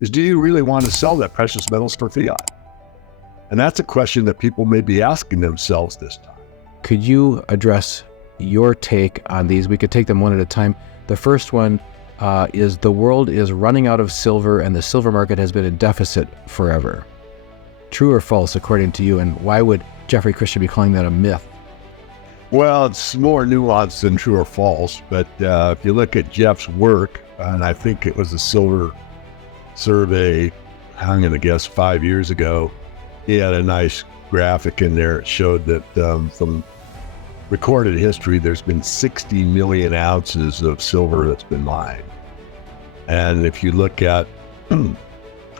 is, do you really want to sell that precious metals for fiat? And that's a question that people may be asking themselves this time. Could you address your take on these? We could take them one at a time. The first one is the world is running out of silver and the silver market has been in deficit forever. True or false, according to you? And why would Jeffrey Christian be calling that a myth? Well, it's more nuanced than true or false, but if you look at Jeff's work, and I think it was a silver survey, I'm going to guess 5 years ago, he had a nice graphic in there. It showed that from recorded history, there's been 60 million ounces of silver that's been mined. And if you look at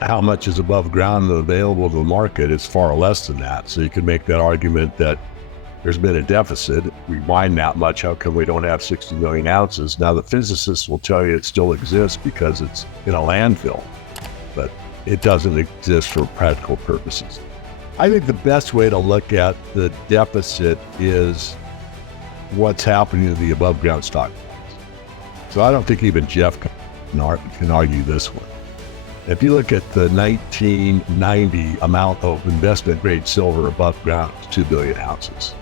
how much is above ground and available to the market, it's far less than that. So you can make that argument that there's been a deficit. We mine that much, how come we don't have 60 million ounces? Now the physicists will tell you it still exists because it's in a landfill, but it doesn't exist for practical purposes. I think the best way to look at the deficit is what's happening to the above ground stock price. So I don't think even Jeff can argue this one. If you look at the 1990 amount of investment grade silver above ground, it's 2 billion ounces.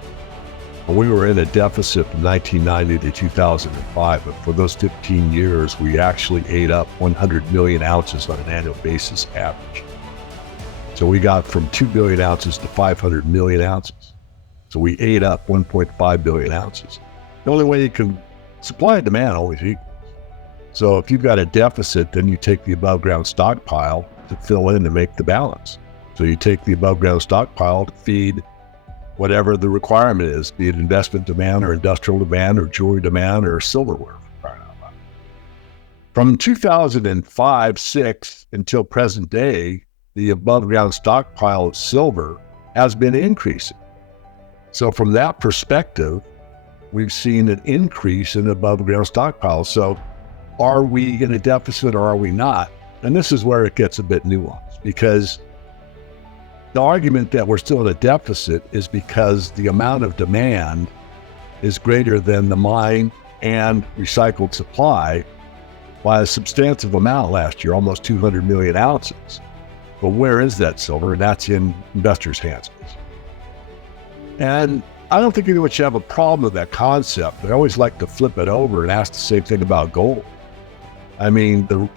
We were in a deficit from 1990 to 2005, but for those 15 years, we actually ate up 100 million ounces on an annual basis average. So we got from 2 billion ounces to 500 million ounces. So we ate up 1.5 billion ounces. The only way you can supply and demand always equals. So if you've got a deficit, then you take the above ground stockpile to fill in to make the balance. So you take the above ground stockpile to feed whatever the requirement is, be it investment demand or industrial demand or jewelry demand or silverware. From 2005-06 until present day, the above ground stockpile of silver has been increasing. So from that perspective, we've seen an increase in above ground stockpile. So are we in a deficit or are we not? And this is where it gets a bit nuanced, because the argument that we're still in a deficit is because the amount of demand is greater than the mine and recycled supply by a substantive amount last year, almost 200 million ounces. But where is that silver? And that's in investors' hands. And I don't think anyone should have a problem with that concept. I always like to flip it over and ask the same thing about gold. I mean, the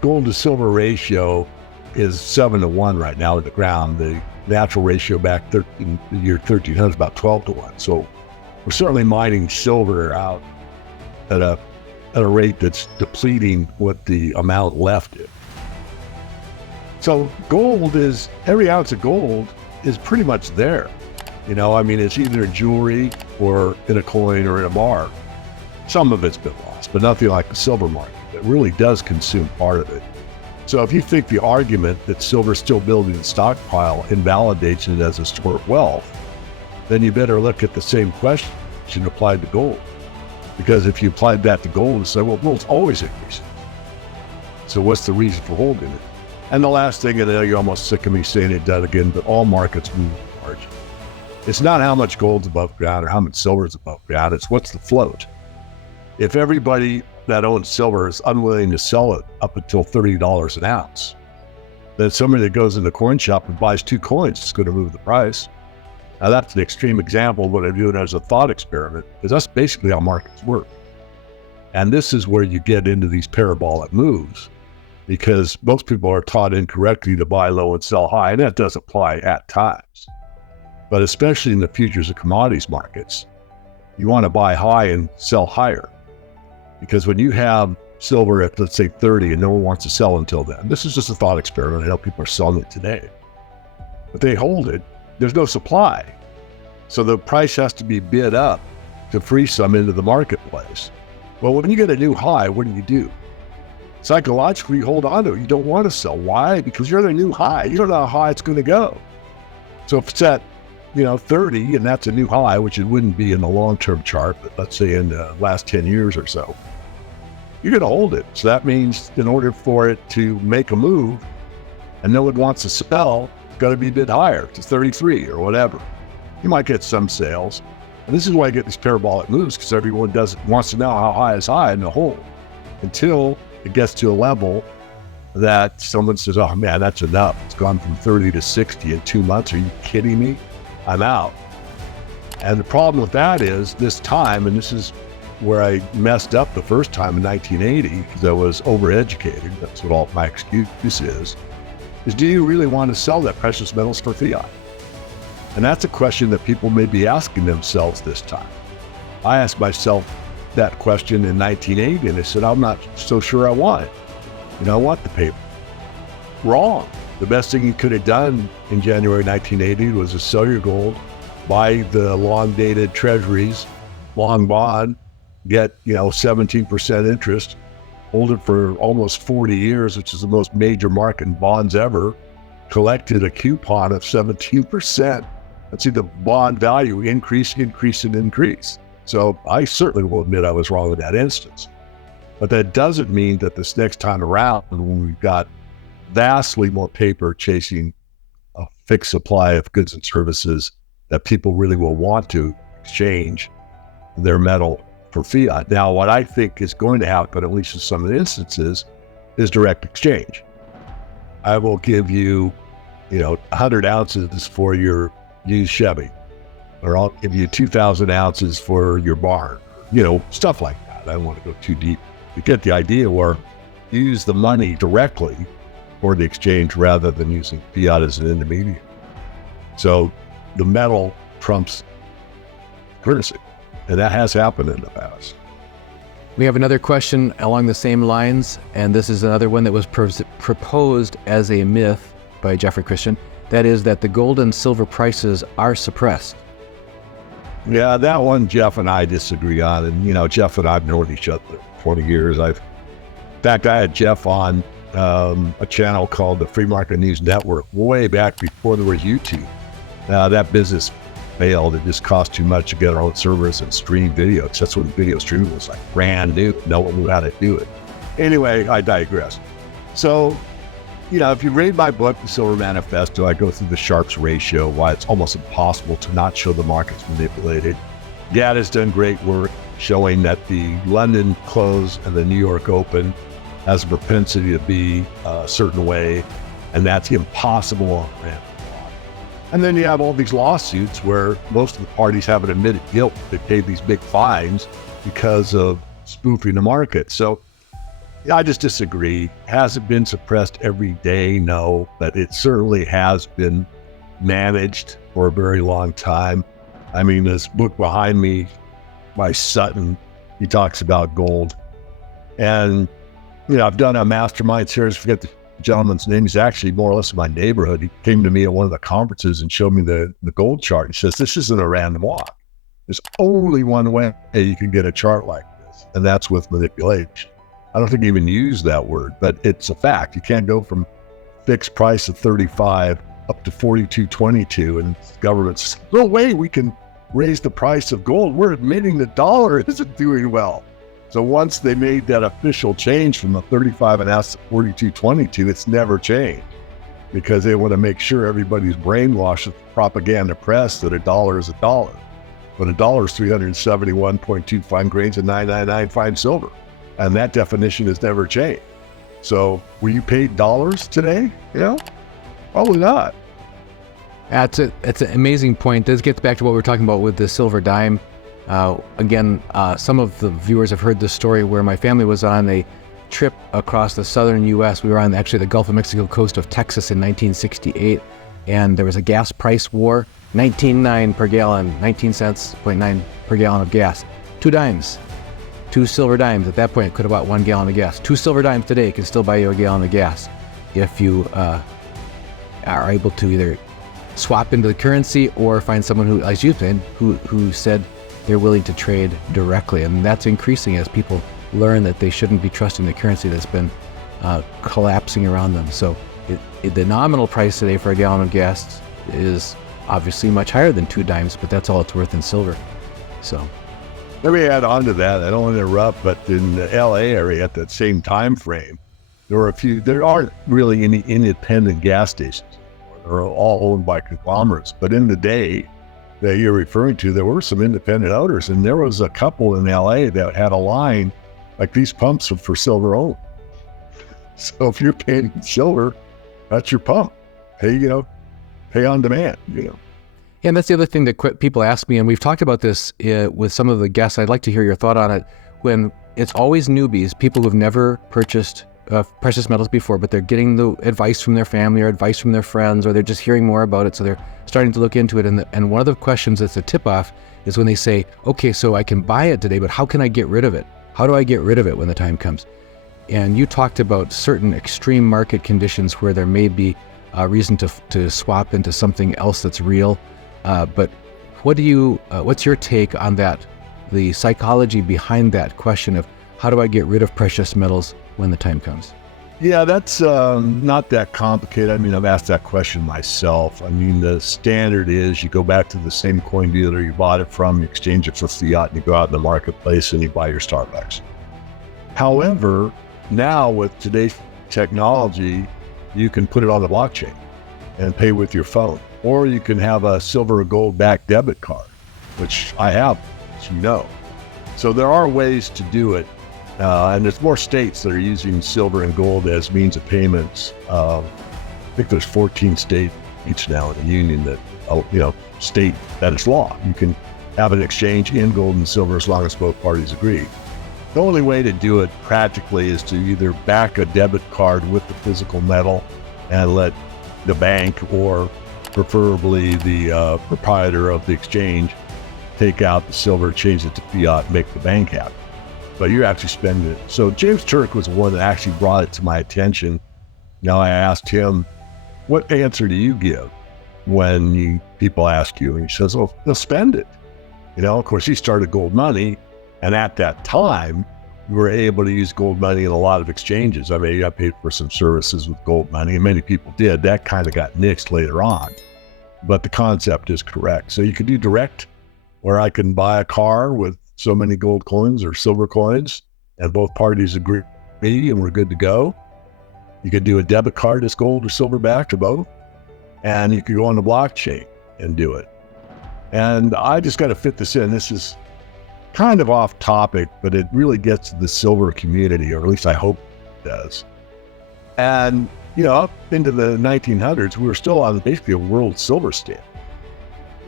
gold to silver ratio is 7-1 right now in the ground. The natural ratio back in the year 1300 is about 12-1. So we're certainly mining silver out at a rate that's depleting what the amount left is. So gold is, every ounce of gold is pretty much there. You know, I mean, it's either in jewelry or in a coin or in a bar. Some of it's been lost, but nothing like the silver market that really does consume part of it. So if you think the argument that silver is still building a stockpile invalidates it as a store of wealth, then you better look at the same question applied to gold. Because if you applied that to gold and say, well, gold's always increasing. So what's the reason for holding it? And the last thing, and I know you're almost sick of me saying it again, but all markets move with margin. It's not how much gold's above ground or how much silver is above ground, it's what's the float. If everybody that owns silver is unwilling to sell it up until $30 an ounce, then somebody that goes in the coin shop and buys 2 coins is going to move the price. Now that's an extreme example of what I'm doing as a thought experiment, because that's basically how markets work. And this is where you get into these parabolic moves, because most people are taught incorrectly to buy low and sell high, and that does apply at times. But especially in the futures of commodities markets, you want to buy high and sell higher. Because when you have silver at, let's say, 30 and no one wants to sell until then, this is just a thought experiment. I know people are selling it today. But they hold it, there's no supply. So the price has to be bid up to free some into the marketplace. Well, when you get a new high, what do? Psychologically, you hold on to it. You don't want to sell. Why? Because you're at a new high. You don't know how high it's going to go. So if it's at 30, and that's a new high, which it wouldn't be in the long-term chart, but let's say in the last 10 years or so, you're going to hold it. So that means in order for it to make a move and no one wants to sell, it's got to be bid higher to 33 or whatever. You might get some sales. And this is why I get these parabolic moves, because everyone wants to know how high is high and to hold until it gets to a level that someone says, oh man, that's enough. It's gone from 30 to 60 in 2 months. Are you kidding me? I'm out. And the problem with that is this time, and this is where I messed up the first time in 1980 because I was overeducated. That's what all my excuse is do you really want to sell that precious metals for fiat? And that's a question that people may be asking themselves this time. I asked myself that question in 1980 and I said, I'm not so sure I want it. I want the paper. Wrong. The best thing you could have done in January 1980 was to sell your gold, buy the long-dated treasuries, long bond, get 17% interest, hold it for almost 40 years, which is the most major market in bonds ever, collected a coupon of 17%. And see the bond value increase. So I certainly will admit I was wrong in that instance. But that doesn't mean that this next time around, when we've got vastly more paper chasing a fixed supply of goods and services, that people really will want to exchange their metal for fiat. Now, what I think is going to happen, at least in some of the instances, is direct exchange. I will give you, 100 ounces for your used Chevy, or I'll give you 2,000 ounces for your barn, stuff like that. I don't want to go too deep. You get the idea, where you use the money directly for the exchange rather than using fiat as an intermediary. So the metal trumps currency. And that has happened in the past. We have another question along the same lines, and this is another one that was proposed as a myth by Jeffrey Christian. That is that the gold and silver prices are suppressed. Yeah, that one Jeff and I disagree on. And, Jeff and I have known each other 20 years. In fact, I had Jeff on a channel called the Free Market News Network way back before there was YouTube. That business failed. It just cost too much to get our own servers and stream videos. That's when video streaming was like brand new. No one knew how to do it. Anyway, I digress. So, if you read my book, The Silver Manifesto, I go through the Sharpe's ratio, why it's almost impossible to not show the markets manipulated. Gad has done great work showing that the London close and the New York open has a propensity to be a certain way, and that's impossible on random. And then you have all these lawsuits where most of the parties haven't admitted guilt. They paid these big fines because of spoofing the market. So I just disagree. Has it been suppressed every day? No, but it certainly has been managed for a very long time. I mean, this book behind me by Sutton, he talks about gold. And, I've done a mastermind series, forget the gentleman's name. He's actually more or less in my neighborhood. He came to me at one of the conferences and showed me the gold chart. He says, this isn't a random walk. There's only one way you can get a chart like this, and that's with manipulation. I don't think he even used that word, but it's a fact. You can't go from fixed price of 35 up to 42.22, and the government says, no way we can raise the price of gold. We're admitting the dollar isn't doing well. So once they made that official change from the 35 an ounce to 42.22, it's never changed because they want to make sure everybody's brainwashed with the propaganda press that a dollar is a dollar. But a dollar is 371.2 fine grains and 999 fine silver. And that definition has never changed. So were you paid dollars today? Probably not. That's an amazing point. This gets back to what we were talking about with the silver dime. Again, some of the viewers have heard this story where my family was on a trip across the southern U.S. We were on actually the Gulf of Mexico coast of Texas in 1968, and there was a gas price war. 19.9 per gallon, 19 cents, 0.9 per gallon of gas. 2 dimes, 2 silver dimes. At that point, it could have bought 1 gallon of gas. 2 silver dimes today can still buy you a gallon of gas if you are able to either swap into the currency or find someone who, as you've been, who said they're willing to trade directly. And that's increasing as people learn that they shouldn't be trusting the currency that's been collapsing around them. So the nominal price today for a gallon of gas is obviously much higher than 2 dimes, but that's all it's worth in silver. So let me add on to that. I don't want to interrupt, but in the LA area at that same time frame, there aren't really any independent gas stations. They're all owned by conglomerates. But in the day that you're referring to, there were some independent owners, and there was a couple in LA that had a line like these pumps are for silver only. So if you're paying in silver, that's your pump. Pay, pay on demand, And that's the other thing that people ask me, and we've talked about this with some of the guests. I'd like to hear your thought on it. When it's always newbies, people who've never purchased precious metals before, but they're getting the advice from their family or advice from their friends, or they're just hearing more about it, so they're starting to look into it. And one of the questions that's a tip-off is when they say, okay, so I can buy it today, but how can I get rid of it? How do I get rid of it when the time comes? And you talked about certain extreme market conditions where there may be a reason to swap into something else that's real. But what's your take on that, the psychology behind that question of how do I get rid of precious metals when the time comes? Yeah, that's not that complicated. I mean, I've asked that question myself. I mean, the standard is you go back to the same coin dealer you bought it from, you exchange it for fiat, and you go out in the marketplace and you buy your Starbucks. However, now with today's technology, you can put it on the blockchain and pay with your phone. Or you can have a silver or gold backed debit card, which I have, as you know. So there are ways to do it. And there's more states that are using silver and gold as means of payments. I think there's 14 states each now in the union that, state that it's law. You can have an exchange in gold and silver as long as both parties agree. The only way to do it practically is to either back a debit card with the physical metal and let the bank, or preferably the proprietor of the exchange, take out the silver, change it to fiat, make the bank happy. But you're actually spending it. So James Turk was the one that actually brought it to my attention. Now I asked him, what answer do you give when people ask you? And he says, oh, they'll spend it. Of course, he started gold money. And at that time, we were able to use gold money in a lot of exchanges. I mean, I paid for some services with gold money, and many people did. That kind of got nixed later on. But the concept is correct. So you could do direct, where I can buy a car with so many gold coins or silver coins, and both parties agree, and we're good to go. You could do a debit card that's gold or silver backed, or both. And you could go on the blockchain and do it. And I just got to fit this in. This is kind of off topic, but it really gets to the silver community, or at least I hope it does. And, up into the 1900s, we were still on basically a world silver standard.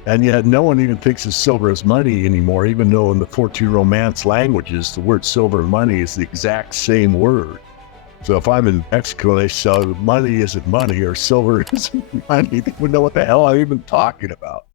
And yet no one even thinks of silver as money anymore, even though in the 14 Romance languages, the word silver and money is the exact same word. So if I'm in Mexico and they say money isn't money or silver isn't money, they wouldn't know what the hell I'm even talking about.